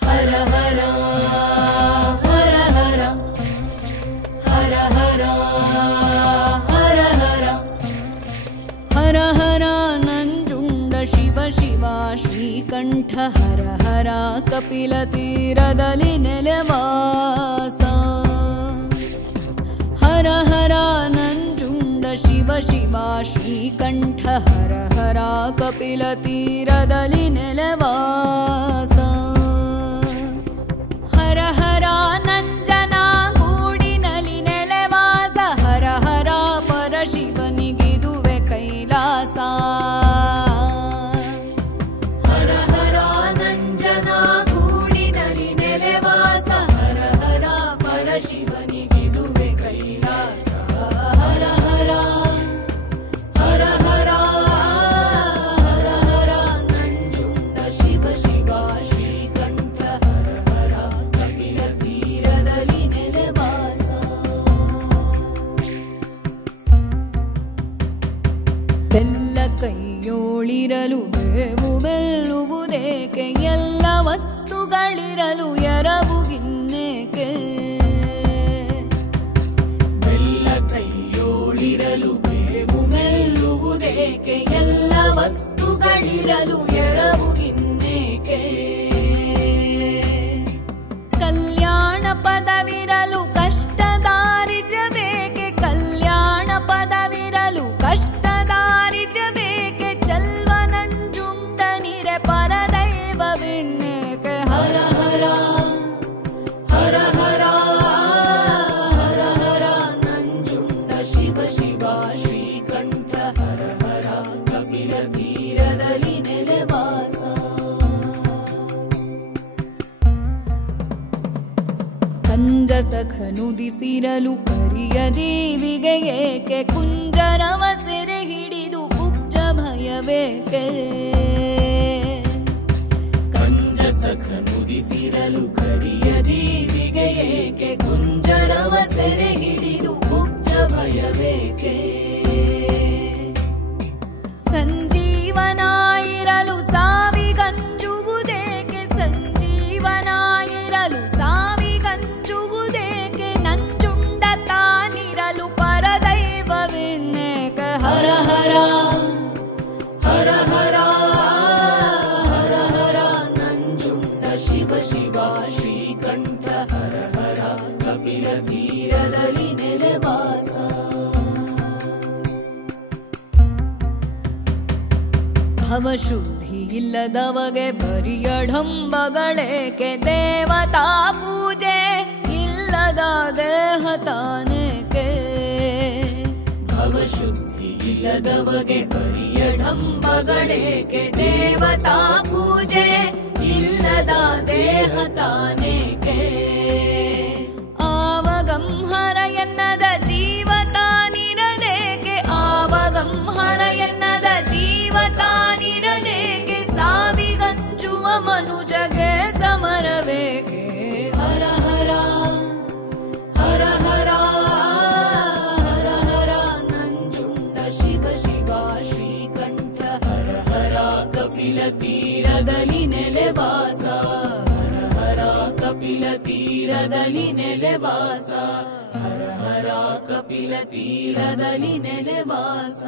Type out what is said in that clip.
ಹರ ಹರ ಹರ ಹರ ಹರ ಹರ ಹರ ಹರ ಹರ ಹರ ನಂಜುಂಡ ಶಿವ ಶಿವ ಶ್ರೀಕಂಠ ಹರ ಹರ ಕಪಿಲ ತೀರದಲ್ಲಿ ನೆಲೆವಾಸ ಹರ ಹರ ನಂಜುಂಡ ಶಿವ ಶಿವ ಶ್ರೀಕಂಠ ಹರ ಹರ ಕಪಿಲ ತೀರದಲ್ಲಿ ನೆಲೆವಾಸ ಹರ ಹರ ನಂಜನ ಗೂಡಿನಲ್ಲಿ ನೆಲೆವಾಸ ಹರ ಹರ ಪರಶಿವನಿಗಿದುವೆ ಕೈಲಾಸ ಹರ ಹರ ನಂಜನ ಗೂಡಿನಲ್ಲಿ ನೆಲೆವಾಸ ಹರ ಹರ ಪರಶಿವನಿಗಿದುವೆ ಕೈಲಾಸ ಹರ ಹರ ಹರ ಹರ ಹರ ಹರ ನಂಜುಂಡ ಶಿವ ಶಿವ ಶ್ರೀಕಂಠ ಹರ ಹರ ಕಪಿಲ ತೀರದಲ್ಲಿ ನೆಲೆವಾಸ ಬೆಲ್ಲ ಕೈಯೋಳಿರಲು ಬೇವು ಬೆಲ್ಲುವುದೇಕೆ ಎಲ್ಲ ವಸ್ತುಗಳಿರಲು ಎರವುಗಿನ್ನೇಕೆ ಬೆಲ್ಲ ಕೈಯೋಳಿರಲು ಬೇವು ಮೆಲ್ಲುವುದೇಕೆ ಎಲ್ಲ ವಸ್ತುಗಳಿರಲು ಎರವುಗಿನ್ನೇಕೆ ಕಲ್ಯಾಣ ಪದವಿರಲು ಕಷ್ಟ ದಾರಿದ್ರ್ಯಬೇಕೆ ಕಲ್ಯಾಣ ಪದವಿರಲು ಕಷ್ಟ ದಾರಿದ್ರ್ಯಬೇಕೆ ಚಲ್ವ ನಂಜುಂಡನಿರೆ ಪರದೈವವಿನ್ನೇಕೆ ಹರ ಹರ ಹರ ಹರ ಹರ ಹರ ನಂಜುಂಡ ಶಿವ ಶಿವ ಶ್ರೀಕಂಠ ಹರ ಹರ ಕಪಿಲ ತೀರದಲ್ಲಿ ನೆಲೆವಾಸ ಕಂಜ ಸಖನುದಿಸಿರಲು ಕರಿಯ ದೇವಿಗೆ ಏಕೆ ಕುಂಜರವ ಸೆರೆ ಹಿಡಿದು ಕುಬ್ಜ ಭಯವೇಕೆ ಕಂಜ ಸಖನುದಿಸಿರಲು ಕರಿಯ ದೇವಿಗೆ ಏಕೆ ಕುಂಜರವ ಸೆರೆ ಹಿಡಿದು ಕುಬ್ಜ ಭಯವೇಕೆ ಸಂಜೀವನಾಯಿರಲು ಸಾವಿಗಂಜುವುದೇಕೆ ಸಂಜೀವನಾಯಿರಲು ಸಾವಿಗಂಜುವುದೇಕೆ ನಂಜುಂಡ ತಾನಿರಲು ಪರದೈವವಿನ್ನೇಕೆ ಹರ ಹರ ಹರ ಹರ ಹರ ಹರ ನಂಜುಂಡ ಶಿವ ಶಿವ ಶ್ರೀಕಂಠ ಹರ ಹರ ಕಪಿಲ ತೀರದಲ್ಲಿ ನೆಲೆವಾಸ ಭವಶುದ್ಧಿ ಇಲ್ಲದವಗೆ ಬರಿಯಢಂಬಗಳೇಕೆ ದೇವತಾ ಪೂಜೆ ಇಲ್ಲದ ದೇಹ ತಾನೇಕೆ ಭವಶುದ್ಧಿ ಇಲ್ಲದವಗೆ ಬರಿಯಢಂಬಗಳೇಕೆ ದೇವತಾ ಪೂಜೆ ಇಲ್ಲದ ದೇಹ ತಾನೇಕೆ ಆವಗಂಹರ ಎನ್ನದ ಜೀವ ತಾನಿರಲೇಕೆ ಆವಗಂಹರ ಎನ್ನದ ಜೀವ ತಾನಿರಲೇಕೆ ಸಾವಿಗಂಜುವ ಮನುಜಗೆ ಸಮರವೇಕೆ ಹರ ಹರ ಹರ ಹರ ಹರ ಹರ ನಂಜುಂಡ ಶಿವ ಶಿವ ಶ್ರೀಕಂಠ ಹರ ಹರ ಕಪಿಲ ತೀರದಲ್ಲಿ ನೆಲೆವಾಸ ಹರ ಹರ ಕಪಿಲ ತೀರದಲ್ಲಿ ನೆಲೆವಾಸ ಹರ ಹರ ಕಪಿಲ ತೀರದಲ್ಲಿ ನೆಲೆವಾಸ